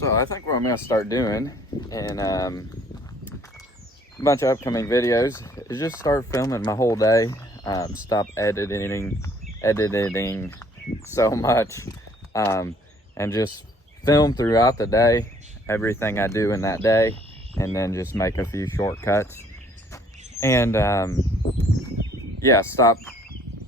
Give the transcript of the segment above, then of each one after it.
So I think what I'm going to start doing in a bunch of upcoming videos is just start filming my whole day. Stop editing so much, and just film throughout the day, everything I do in that day, and then just make a few shortcuts. And yeah, stop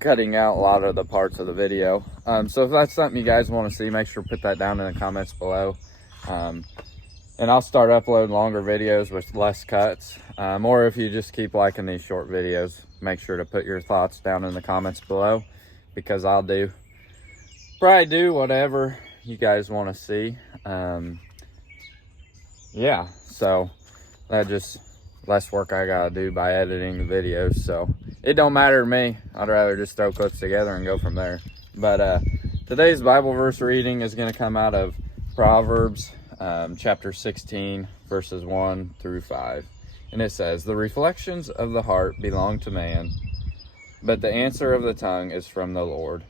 cutting out a lot of the parts of the video. So if that's something you guys want to see, make sure to put that down in the comments below. And I'll start uploading longer videos with less cuts. Or if you just keep liking these short videos, make sure to put your thoughts down in the comments below, because I'll probably do whatever you guys want to see. Yeah, so that just less work I gotta do by editing the videos, so it don't matter to me. I'd rather just throw clips together and go from there. But today's Bible verse reading is going to come out of Proverbs chapter 16 verses 1 through 5, and it says, "The reflections of the heart belong to man, but the answer of the tongue is from the Lord.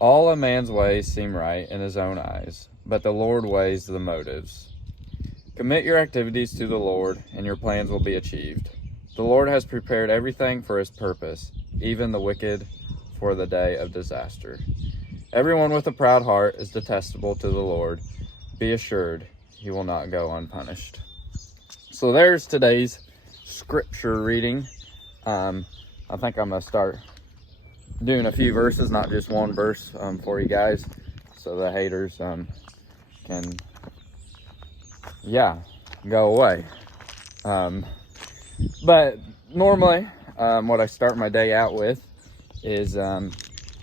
All a man's ways seem right in his own eyes, but the Lord weighs the motives. Commit your activities to the Lord, and your plans will be achieved. The Lord has prepared everything for his purpose, even the wicked for the day of disaster. Everyone with a proud heart is detestable to the Lord. Be assured he will not go unpunished." So there's today's scripture reading. I think I'm going to start doing a few verses, not just one verse, for you guys, so the haters can go away. But normally what I start my day out with is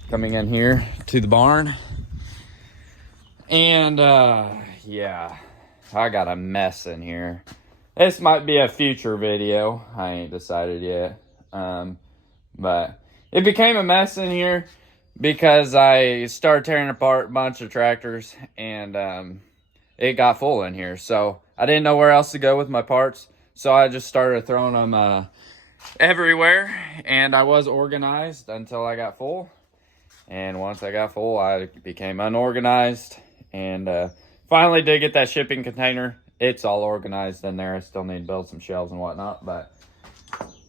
coming in here to the barn, and yeah, I got a mess in here. This might be a future video, I ain't decided yet, but it became a mess in here because I started tearing apart a bunch of tractors, and it got full in here, so I didn't know where else to go with my parts, so I just started throwing them everywhere, and I was organized until I got full, and once I got full, I became unorganized, and finally did get that shipping container. It's all organized in there. I still need to build some shelves and whatnot, but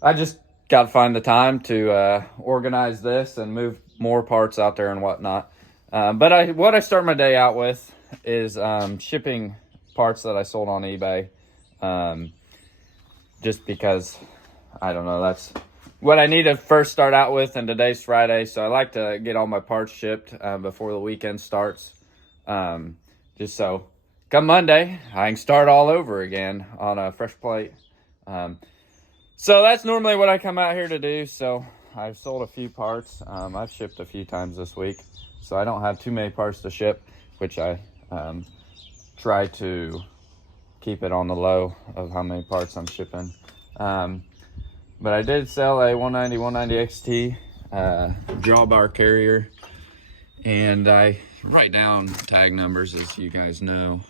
I just got to find the time to organize this and move more parts out there and whatnot. But what I start my day out with is shipping parts that I sold on eBay, just because, I don't know, that's what I need to first start out with, and today's Friday, so I like to get all my parts shipped before the weekend starts, just so come Monday I can start all over again on a fresh plate. So that's normally what I come out here to do. So I've sold a few parts. I've shipped a few times this week, so I don't have too many parts to ship, which I try to keep it on the low of how many parts I'm shipping. But I did sell a 190 XT drawbar carrier, and I write down tag numbers, as you guys know.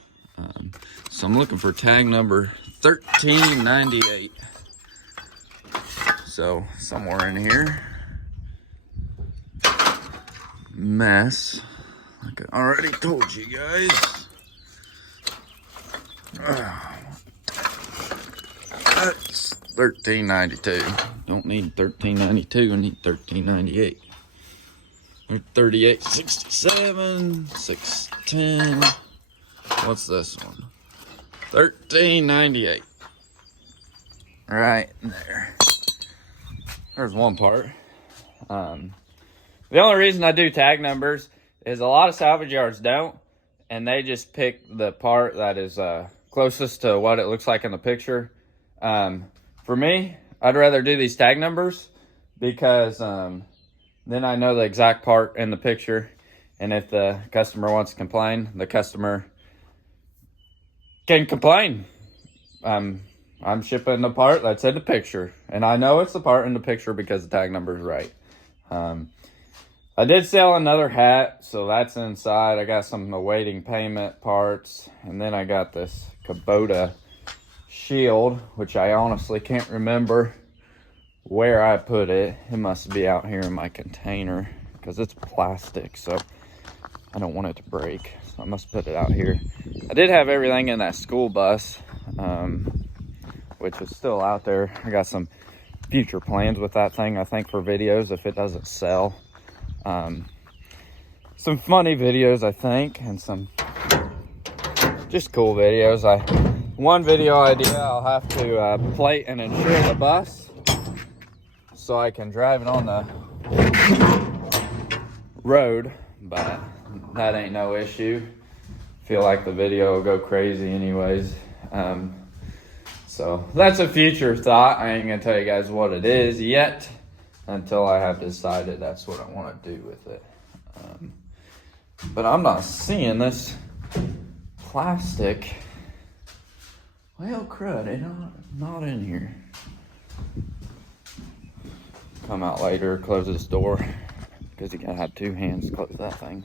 So I'm looking for tag number 1398. So somewhere in here, mess, like I already told you guys. That's 1392. Don't need 1392, I need 1398. 3867, 610. What's this one? 1398. Right there. There's one part. The only reason I do tag numbers is a lot of salvage yards don't, and they just pick the part that is closest to what it looks like in the picture. For me, I'd rather do these tag numbers because then I know the exact part in the picture, and if the customer wants to complain, the customer can complain. I'm shipping the part that's in the picture, and I know it's the part in the picture because the tag number is right. I did sell another hat, so that's inside. I got some awaiting payment parts, and then I got this Kubota shield, which I honestly can't remember where I put it. It must be out here in my container because it's plastic, so I don't want it to break. So I must put it out here. I did have everything in that school bus, which is still out there. I got some future plans with that thing, I think, for videos if it doesn't sell. Some funny videos, I think, and some just cool videos. One video idea, I'll have to plate and insure the bus so I can drive it on the road, but that ain't no issue. Feel like the video will go crazy anyways. So that's a future thought. I ain't gonna tell you guys what it is yet until I have decided that's what I want to do with it. But I'm not seeing this plastic. Well, crud, it's not in here. Come out later, close this door, because you gotta have two hands to close that thing.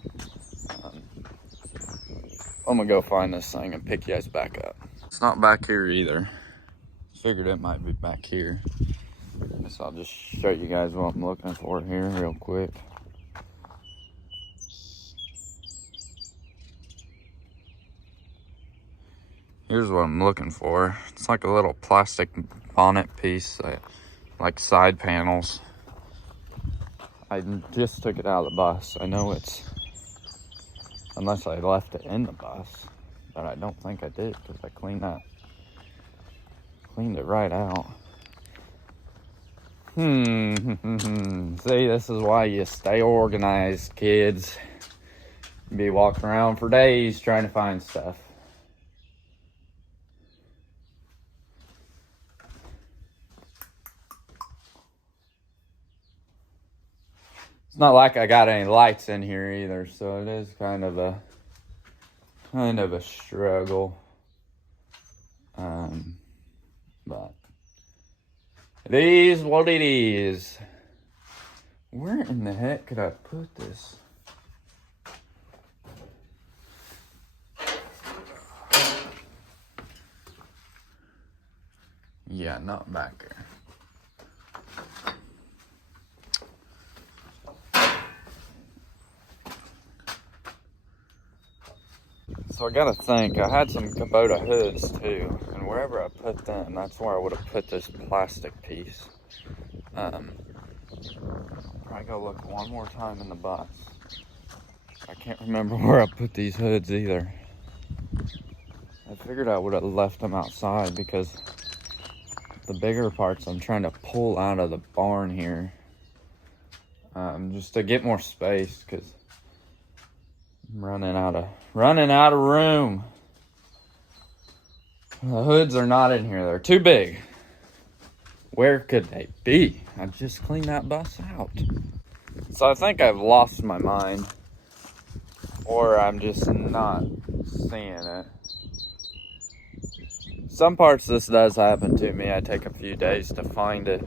I'm gonna go find this thing and pick you guys back up. It's not back here either. Figured it might be back here. So I'll just show you guys what I'm looking for here real quick. Here's what I'm looking for. It's like a little plastic bonnet piece, like side panels. I just took it out of the bus. I know it's, unless I left it in the bus, but I don't think I did because I cleaned it right out. See, this is why you stay organized, kids. You be walking around for days trying to find stuff. It's not like I got any lights in here either, so it is kind of a struggle. But it is what it is. Where in the heck could I put this? Yeah, not back there. So I gotta think, I had some Kubota hoods too, and wherever I put them, that's where I would have put this plastic piece. Probably go look one more time in the bus. I can't remember where I put these hoods either. I figured I would have left them outside because the bigger parts I'm trying to pull out of the barn here, just to get more space, because I'm running out of room. The hoods are not in here. They're too big. Where could they be? I just cleaned that bus out. So I think I've lost my mind, or I'm just not seeing it. Some parts this does happen to me. I take a few days to find it.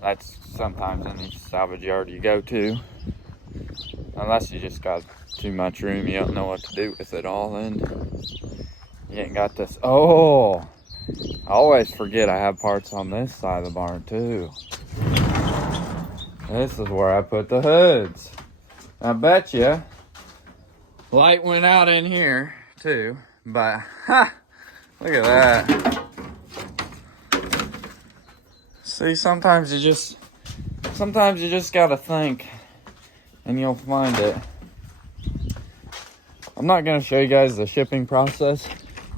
That's sometimes in each salvage yard you go to. Unless you just got too much room, you don't know what to do with it all, then you ain't got this. Oh, I always forget I have parts on this side of the barn too. This is where I put the hoods. I bet you light went out in here too, but look at that. See, sometimes you just gotta think and you'll find it. I'm not gonna show you guys the shipping process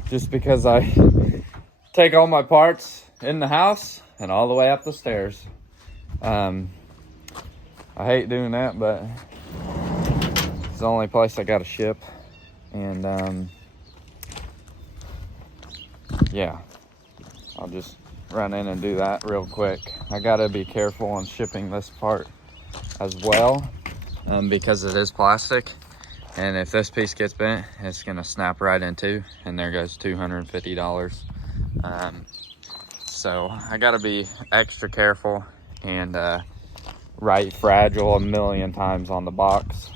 just because I take all my parts in the house and all the way up the stairs. I hate doing that, but it's the only place I gotta ship. And yeah, I'll just run in and do that real quick. I gotta be careful on shipping this part as well, because it is plastic, and if this piece gets bent, it's gonna snap right in two, and there goes $250. So I gotta be extra careful and write fragile a million times on the box,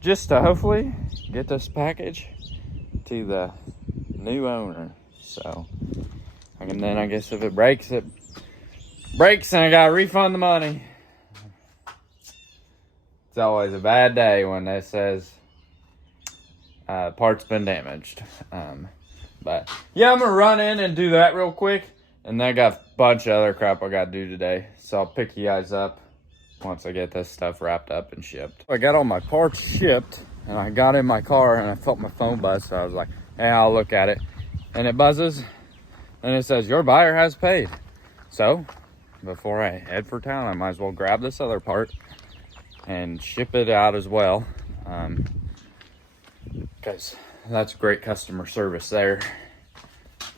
just to hopefully get this package to the new owner. So, and then I guess if it breaks, it breaks and I gotta refund the money. It's always a bad day when it says part's been damaged. But yeah, I'm gonna run in and do that real quick, and then I got a bunch of other crap I gotta do today, so I'll pick you guys up once I get this stuff wrapped up and shipped. I got all my parts shipped, and I got in my car and I felt my phone buzz, so I was like, hey, I'll look at it. And it buzzes and it says your buyer has paid. So before I head for town, I might as well grab this other part and ship it out as well, because that's great customer service there,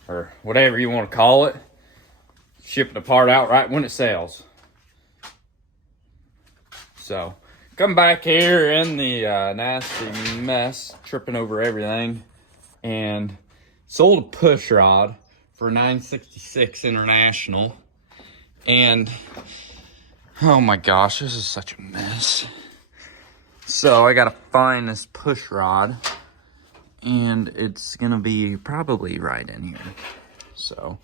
or whatever you want to call it. Shipping the part out right when it sells. So come back here in the nasty mess, tripping over everything, and sold a push rod for $9.66 international. And oh my gosh, this is such a mess. So I gotta find this push rod, and it's gonna be probably right in here. So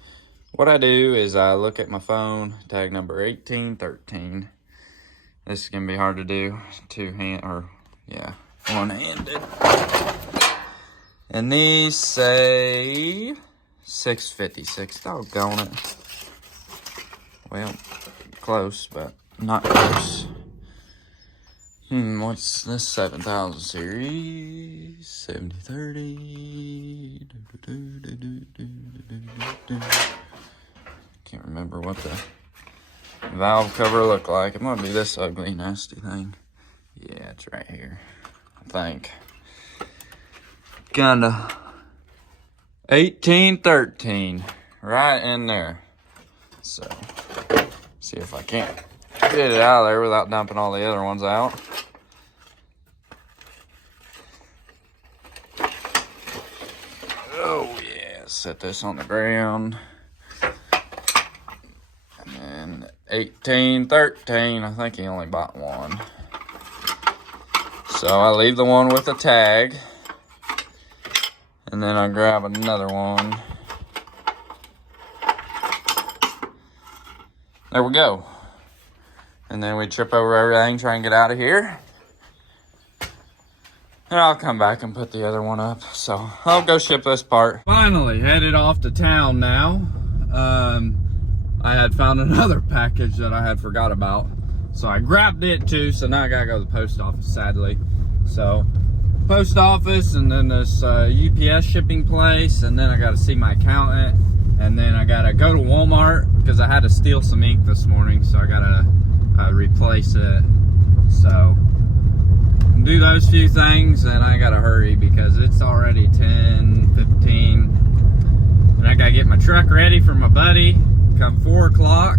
what I do is I look at my phone, tag number 1813. This is gonna be hard to do one-handed. And these say 656. Doggone it. Well, close, but not close. What's this 7000 series? 7030. Can't remember what the valve cover looked like. It might be this ugly, nasty thing. Yeah, it's right here, I think. Kinda 1813, right in there. So, see if I can't get it out of there without dumping all the other ones out. Oh yeah, set this on the ground. And then 1813, I think he only bought one. So I leave the one with the tag, and then I grab another one. There we go. And then we trip over everything, try and get out of here. And I'll come back and put the other one up. So I'll go ship this part. Finally headed off to town now. I had found another package that I had forgot about. So I grabbed it too. So now I gotta go to the post office, sadly. So post office, and then this UPS shipping place, and then I gotta see my accountant. And then I gotta go to Walmart because I had to steal some ink this morning, so I gotta replace it. So do those few things, and I gotta hurry because it's already 10:15. And I gotta get my truck ready for my buddy come 4 o'clock.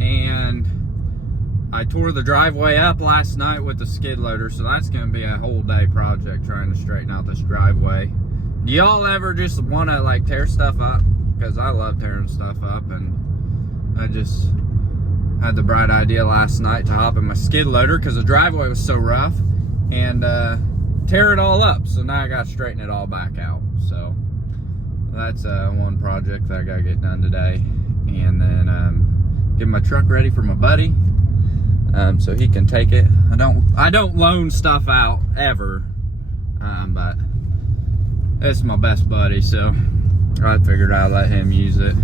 And I tore the driveway up last night with the skid loader, so that's gonna be a whole day project trying to straighten out this driveway. Do y'all ever just want to like tear stuff up? Because I love tearing stuff up, and I just had the bright idea last night to hop in my skid loader because the driveway was so rough, and tear it all up. So now I got to straighten it all back out. So that's one project that I got to get done today, and then get my truck ready for my buddy, so he can take it. I don't loan stuff out ever, but it's my best buddy, so I figured I'd let him use it.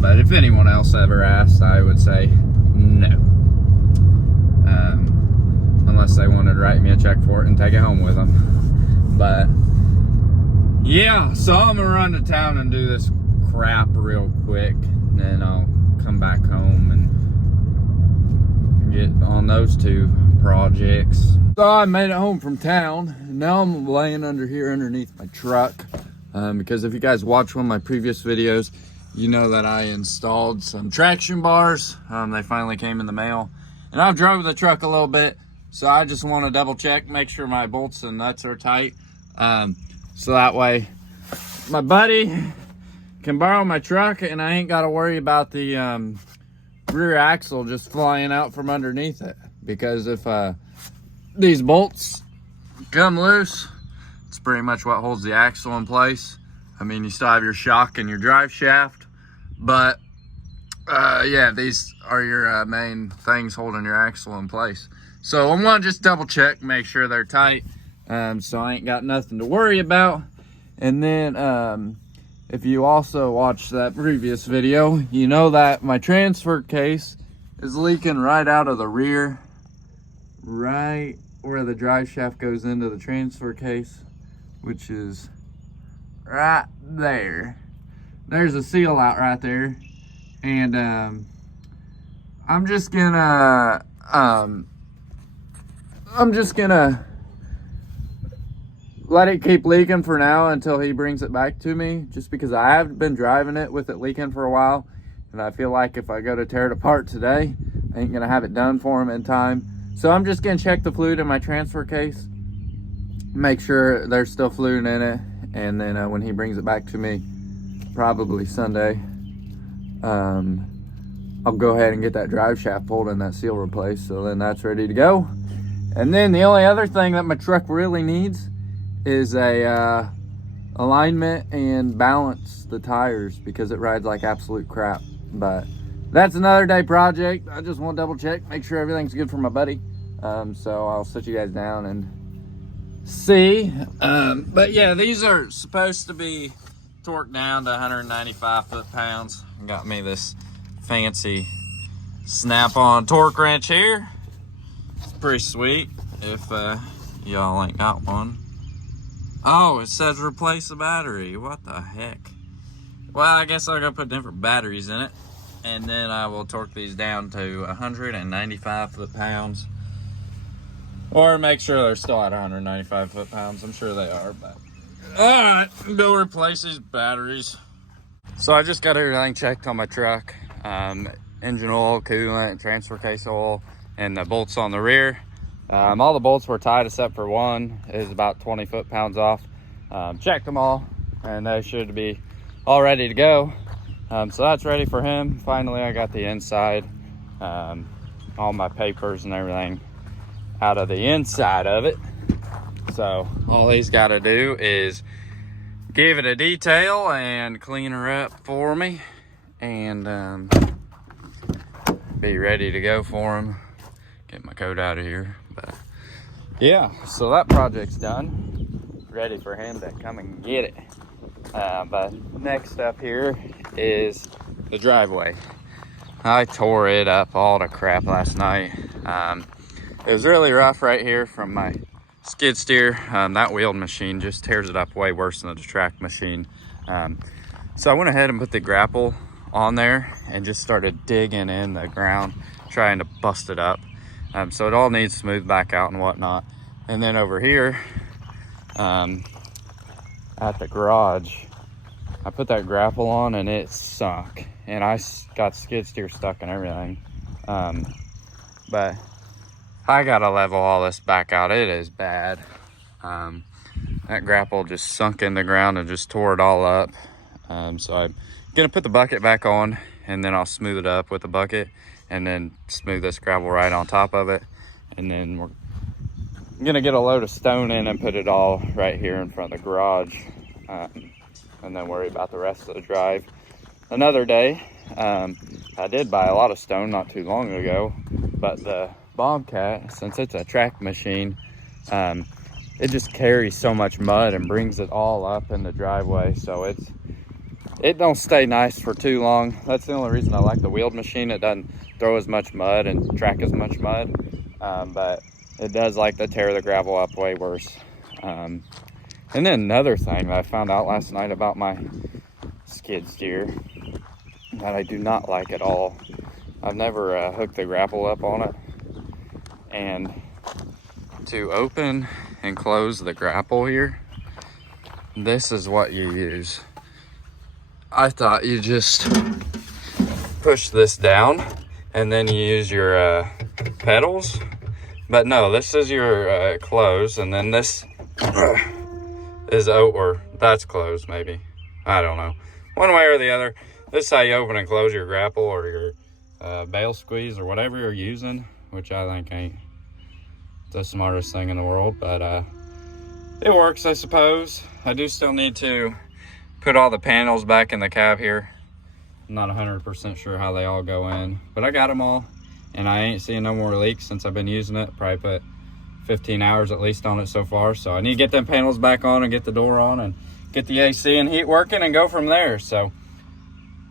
But if anyone else ever asked, I would say no. Unless they wanted to write me a check for it and take it home with them. But yeah, so I'm gonna run to town and do this crap real quick. Then I'll come back home and get on those 2 projects. So I made it home from town. Now I'm laying under here underneath my truck, because if you guys watch one of my previous videos, you know that I installed some traction bars. They finally came in the mail, and I've drove the truck a little bit, so I just want to double check, make sure my bolts and nuts are tight, so that way my buddy can borrow my truck and I ain't got to worry about the rear axle just flying out from underneath it. Because if these bolts come loose, it's pretty much what holds the axle in place. I mean, you still have your shock and your drive shaft, but yeah, these are your main things holding your axle in place. So I'm gonna just double check, make sure they're tight, So I ain't got nothing to worry about. And then if you also watched that previous video, you know that my transfer case is leaking right out of the rear, right where the drive shaft goes into the transfer case, which is right there. There's a seal out right there. And I'm just gonna let it keep leaking for now until he brings it back to me, just because I have been driving it with it leaking for a while, and I feel like if I go to tear it apart today, I ain't gonna have it done for him in time. So I'm just gonna check the fluid in my transfer case, make sure there's still fluid in it, and then when he brings it back to me, probably Sunday, I'll go ahead and get that drive shaft pulled and that seal replaced, so then that's ready to go. And then the only other thing that my truck really needs is a alignment and balance the tires, because it rides like absolute crap. But that's another day project. I just want to double check, make sure everything's good for my buddy. So I'll sit you guys down and see. But yeah, these are supposed to be torqued down to 195 foot-pounds. Got me this fancy snap-on torque wrench here. It's pretty sweet if y'all ain't got one. Oh, it says replace the battery. What the heck? Well, I guess I'll go put different batteries in it, and then I will torque these down to 195 foot-pounds, or make sure they're still at 195 foot-pounds. I'm sure they are, but all right, go replace these batteries. So I just got everything checked on my truck. Engine oil, coolant, transfer case oil, and the bolts on the rear. All the bolts were tight except for one. It is about 20 foot-pounds off. Checked them all, and they should be all ready to go. So that's ready for him. Finally, I got the inside, all my papers and everything out of the inside of it. So all he's got to do is give it a detail and clean her up for me, and be ready to go for him. Get my coat out of here. But yeah, so that project's done, ready for him to come and get it. But next up here is the driveway. I tore it up all to crap last night. It was really rough right here from my skid steer. That wheeled machine just tears it up way worse than the track machine. So I went ahead and put the grapple on there and just started digging in the ground, trying to bust it up. So it all needs smoothed back out and whatnot. And then over here, at the garage, I put that grapple on and it sunk, and I got skid steer stuck and everything. But I gotta level all this back out. It is bad. That grapple just sunk in the ground and just tore it all up. So I'm gonna put the bucket back on, and then I'll smooth it up with the bucket, and then smooth this gravel right on top of it. And then we're gonna get a load of stone in and put it all right here in front of the garage, and then worry about the rest of the drive another day. I did buy a lot of stone not too long ago, but the Bobcat, since it's a track machine, it just carries so much mud and brings it all up in the driveway, so it don't stay nice for too long. That's the only reason I like the wheeled machine. It doesn't throw as much mud and track as much mud, but it does like to tear the gravel up way worse. And then another thing that I found out last night about my skid steer that I do not like at all. I've never hooked the grapple up on it, and to open and close the grapple here, this is what you use. I thought you just push this down and then you use your pedals, but no, this is your close, and then this is or that's closed, maybe, I don't know, one way or the other. This is how you open and close your grapple or your bail squeeze or whatever you're using, which I think ain't the smartest thing in the world, but it works, I suppose. I do still need to put all the panels back in the cab here. I'm not 100% sure how they all go in, but I got them all, and I ain't seeing no more leaks since I've been using it. Probably put 15 hours at least on it so far. So I need to get them panels back on and get the door on and get the AC and heat working and go from there. So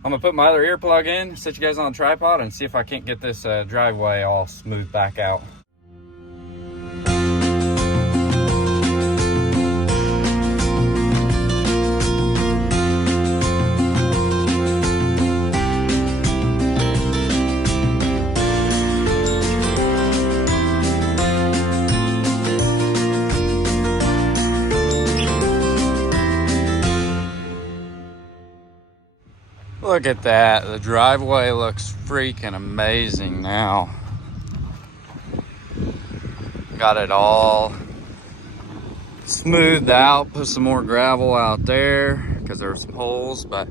I'm gonna put my other earplug in, sit you guys on a tripod, and see if I can't get this driveway all smoothed back out. Look at that, the driveway looks freaking amazing now. Got it all smoothed out, put some more gravel out there because there were some holes, but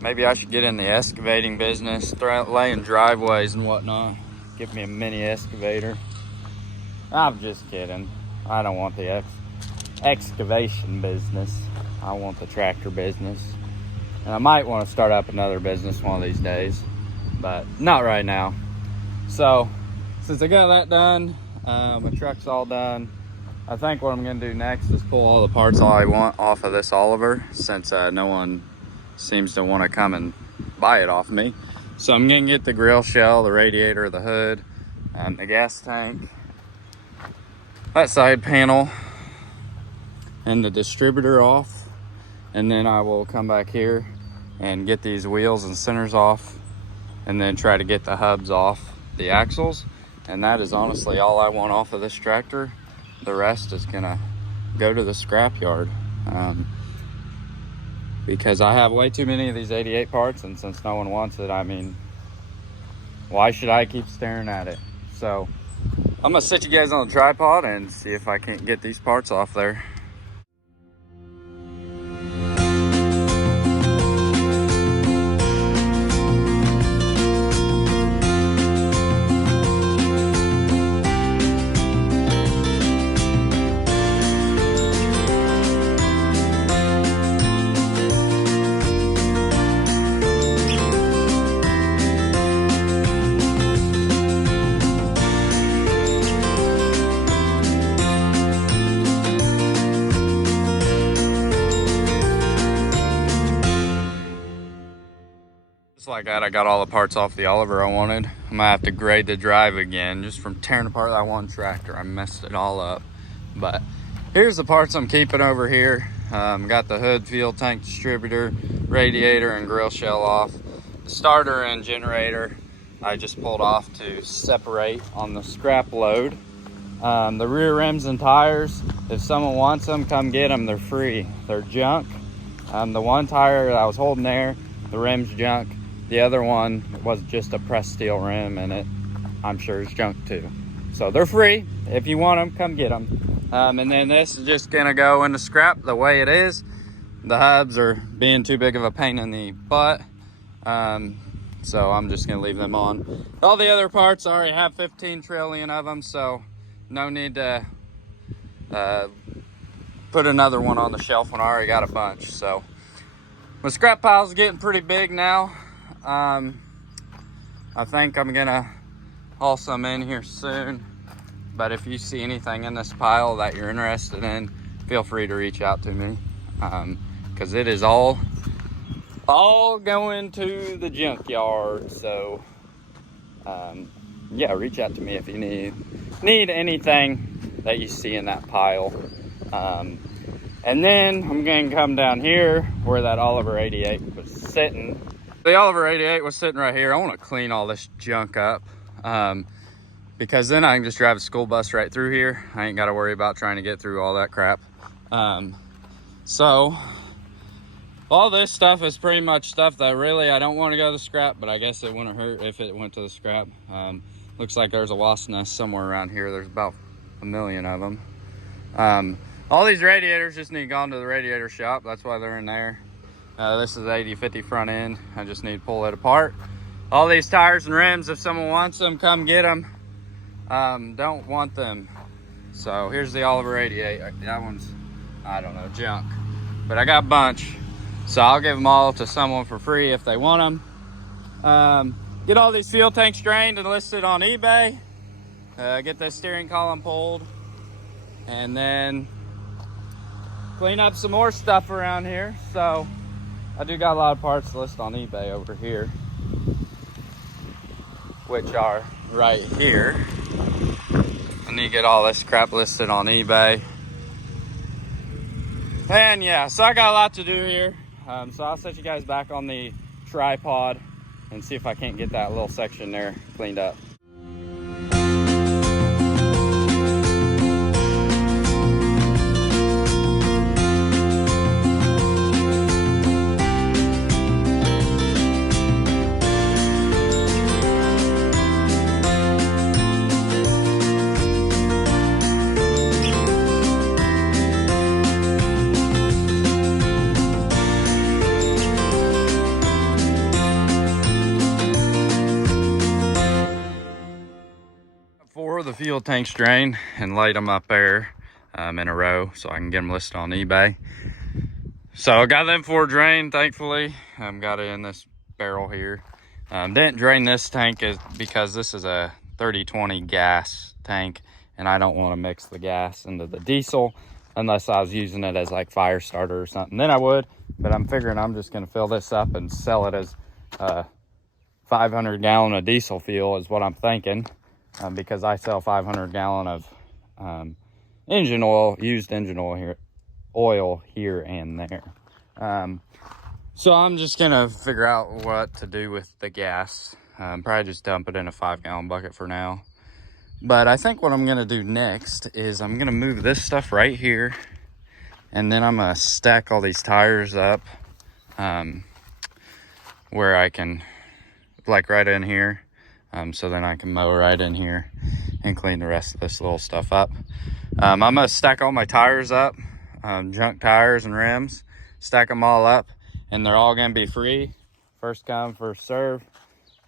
maybe I should get in the excavating business, laying driveways and whatnot. Get me a mini excavator. I'm just kidding. I don't want the excavation business. I want the tractor business. And I might want to start up another business one of these days, but not right now. So since I got that done, my truck's all done. I think what I'm gonna do next is pull all the parts I want off of this Oliver, since no one seems to want to come and buy it off me. So I'm gonna get the grill shell, the radiator, the hood, the gas tank, that side panel, and the distributor off. And then I will come back here and get these wheels and centers off, and then try to get the hubs off the axles. And that is honestly all I want off of this tractor. The rest is gonna go to the scrap yard, because I have way too many of these 88 parts, and since no one wants it, I mean, why should I keep staring at it? So I'm gonna sit you guys on the tripod and see if I can't get these parts off there. Just like that, I got all the parts off the Oliver I wanted. I'm gonna have to grade the drive again, just from tearing apart that one tractor. I messed it all up. But here's the parts I'm keeping over here. Got the hood, fuel tank, distributor, radiator, and grill shell off. The starter and generator I just pulled off to separate on the scrap load. The rear rims and tires, if someone wants them, come get them. They're free. They're junk. The one tire that I was holding there, the rim's junk. The other one was just a pressed steel rim, and I'm sure it's junk too. So they're free. If you want them, come get them. And then this is just gonna go into scrap the way it is. The hubs are being too big of a pain in the butt. So I'm just gonna leave them on. All the other parts, I already have 15 trillion of them, so no need to put another one on the shelf when I already got a bunch. So my scrap pile's getting pretty big now. I think I'm gonna haul some in here soon, but if you see anything in this pile that you're interested in, feel free to reach out to me, because it is all going to the junkyard. So yeah, reach out to me if you need anything that you see in that pile. And then I'm gonna come down here where that Oliver 88 was sitting. The Oliver 88 was sitting right here. I want to clean all this junk up, because then I can just drive a school bus right through here. I ain't got to worry about trying to get through all that crap. So all this stuff is pretty much stuff that really I don't want to go to the scrap, but I guess it wouldn't hurt if it went to the scrap. Looks like there's a wasp nest somewhere around here. There's about 1 million of them. All these radiators just need to go into the radiator shop. That's why they're in there. This is 80/50 front end. I just need to pull it apart. All these tires and rims, if someone wants them, come get them. Don't want them. So here's the Oliver 88. That one's, I don't know, junk. But I got a bunch. So I'll give them all to someone for free if they want them. Get all these fuel tanks drained and listed on eBay. Get the steering column pulled. and then clean up some more stuff around here. So I do got a lot of parts listed on eBay over here, which are right here. I need to get all this crap listed on eBay. And yeah, so I got a lot to do here. So I'll set you guys back on the tripod and see if I can't get that little section there cleaned up. The fuel tanks drain and light them up there in a row so I can get them listed on eBay. So I got them 4 drained, thankfully. Got it in this barrel here. Didn't drain this tank because this is a 3020 gas tank and I don't want to mix the gas into the diesel unless I was using it as like fire starter or something. Then I would, but I'm figuring I'm just going to fill this up and sell it as 500 gallon of diesel fuel is what I'm thinking. Because I sell 500 gallon of engine oil, used engine oil here and there. So I'm just gonna figure out what to do with the gas. Probably just dump it in a 5-gallon bucket for now. But I think what I'm gonna do next is I'm gonna move this stuff right here, and then I'm gonna stack all these tires up where I can, like right in here. So then I can mow right in here and clean the rest of this little stuff up. I'm gonna stack all my tires up, junk tires and rims, stack them all up, and they're all gonna be free. First come, first serve,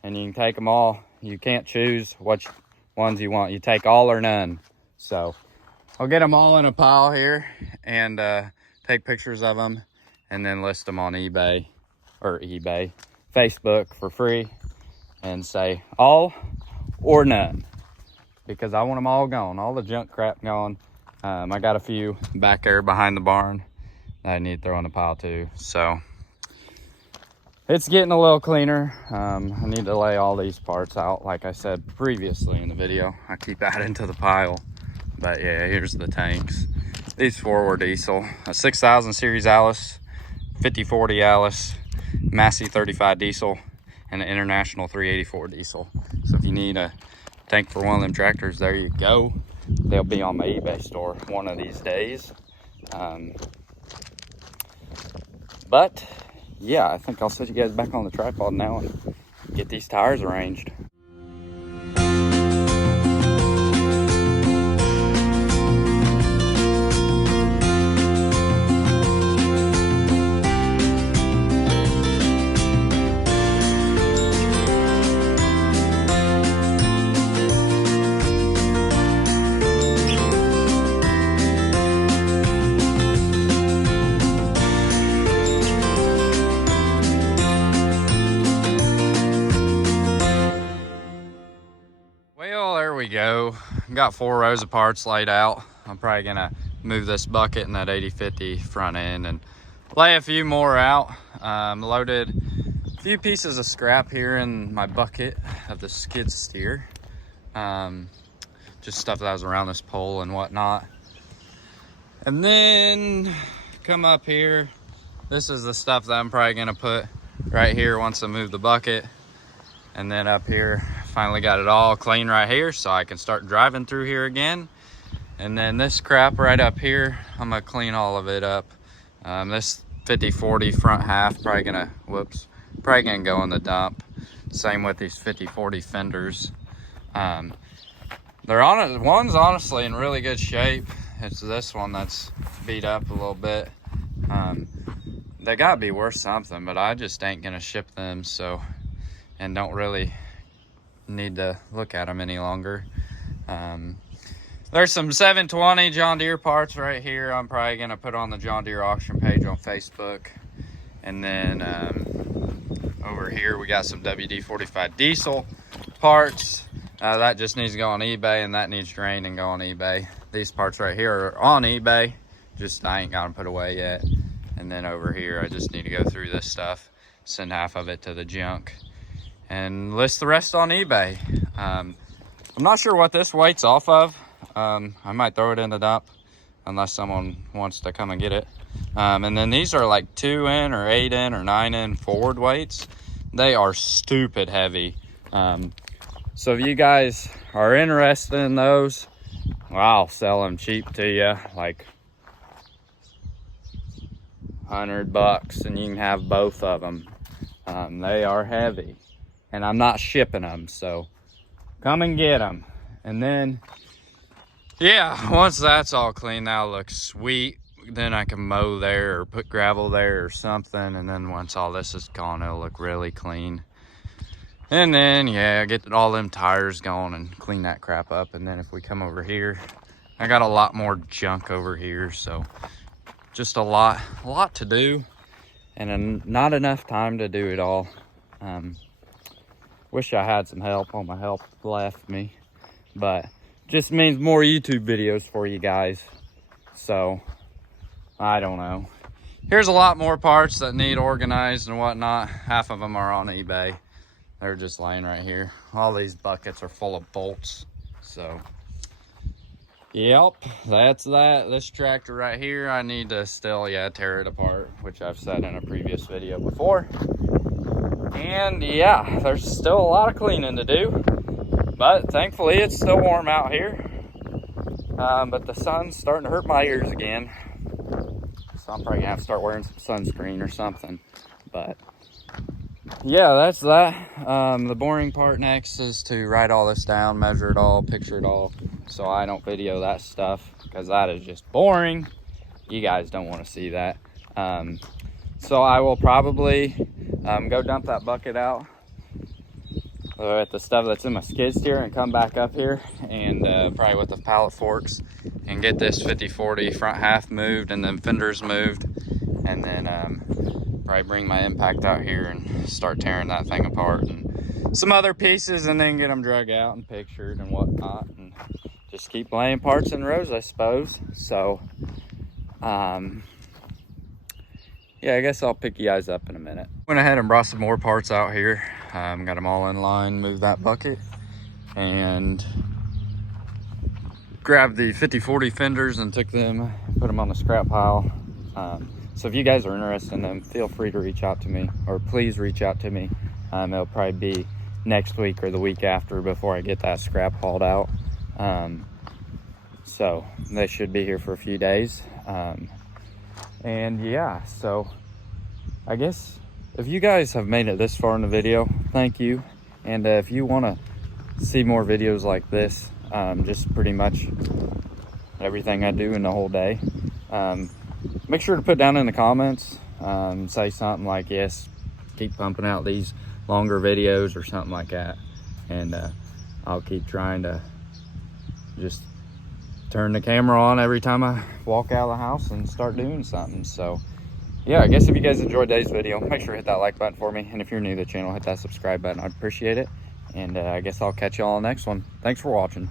and you can take them all. You can't choose which ones you want. You take all or none. So I'll get them all in a pile here and take pictures of them and then list them on Facebook for free. And say all or none, because I want them all gone, all the junk crap gone. I got a few back there behind the barn that I need to throw in a pile too. So it's getting a little cleaner. I need to lay all these parts out like I said previously in the video. I keep adding to the pile, but yeah, here's the tanks. These 4 were diesel, a 6000 series Alice, 5040 Alice, Massey 35 diesel, and an International 384 diesel. So if you need a tank for one of them tractors, there you go. They'll be on my eBay store one of these days. But yeah, I think I'll set you guys back on the tripod now and get these tires arranged. Go. Got 4 rows of parts laid out. I'm probably gonna move this bucket and that 80/50 front end and lay a few more out. Loaded a few pieces of scrap here in my bucket of the skid steer. Just stuff that was around this pole and whatnot. And then come up here. This is the stuff that I'm probably gonna put right here once I move the bucket. And then up here, finally got it all clean right here so I can start driving through here again. And then this crap right up here, I'm gonna clean all of it up. This 50/40 front half, probably gonna go in the dump. Same with these 50/40 fenders. One's honestly in really good shape. It's this one that's beat up a little bit. They gotta be worth something, but I just ain't gonna ship them, so, and don't really need to look at them any longer. There's some 720 John Deere parts right here. I'm probably gonna put on the John Deere auction page on Facebook. And then over here we got some WD-45 diesel parts. That just needs to go on eBay, and that needs drained and go on eBay. these parts right here are on eBay. Just I ain't got them put away yet. And then over here, I just need to go through this stuff, send half of it to the junk, and list the rest on eBay. I'm not sure what this weight's off of. I might throw it in the dump unless someone wants to come and get it. And then these are like 2-in or 8-in or 9-in forward weights. They are stupid heavy. So if you guys are interested in those, well, I'll sell them cheap to you, like $100, and you can have both of them. They are heavy, and I'm not shipping them, so come and get them. And then, yeah, once that's all clean, that'll look sweet. Then I can mow there or put gravel there or something, and then once all this is gone, it'll look really clean. And then, yeah, get all them tires going and clean that crap up. And then if we come over here, I got a lot more junk over here, so just a lot to do, and not enough time to do it all. Wish I had some help. All my help left me, but just means more YouTube videos for you guys. So I don't know. Here's a lot more parts that need organized and whatnot. Half of them are on eBay. They're just laying right here. All these buckets are full of bolts. So yep, that's that. This tractor right here, I need to still, tear it apart, which I've said in a previous video before. And yeah, there's still a lot of cleaning to do, but thankfully it's still warm out here. But the sun's starting to hurt my ears again, so I'm probably gonna have to start wearing some sunscreen or something. But yeah, that's that. The boring part next is to write all this down, measure it all, picture it all, so I don't video that stuff, because that is just boring. You guys don't want to see that. So I will probably go dump that bucket out at the stuff that's in my skid steer and come back up here and probably with the pallet forks and get this 50/40 front half moved and then fenders moved, and then probably bring my impact out here and start tearing that thing apart and some other pieces, and then get them drug out and pictured and whatnot, and just keep laying parts in rows, I suppose. So yeah, I guess I'll pick you guys up in a minute. Went ahead and brought some more parts out here. Got them all in line, moved that bucket, and grabbed the 50/40 fenders and took them, put them on the scrap pile. So if you guys are interested in them, feel free to reach out to me, or please reach out to me. It'll probably be next week or the week after before I get that scrap hauled out. So they should be here for a few days. And yeah, so I guess if you guys have made it this far in the video, thank you. And if you want to see more videos like this, just pretty much everything I do in the whole day, make sure to put down in the comments, say something like, yes, keep pumping out these longer videos or something like that. And I'll keep trying to just turn the camera on every time I walk out of the house and start doing something. So yeah, I guess if you guys enjoyed today's video, make sure to hit that like button for me. And if you're new to the channel, hit that subscribe button. I'd appreciate it. And I guess I'll catch y'all on the next one. Thanks for watching.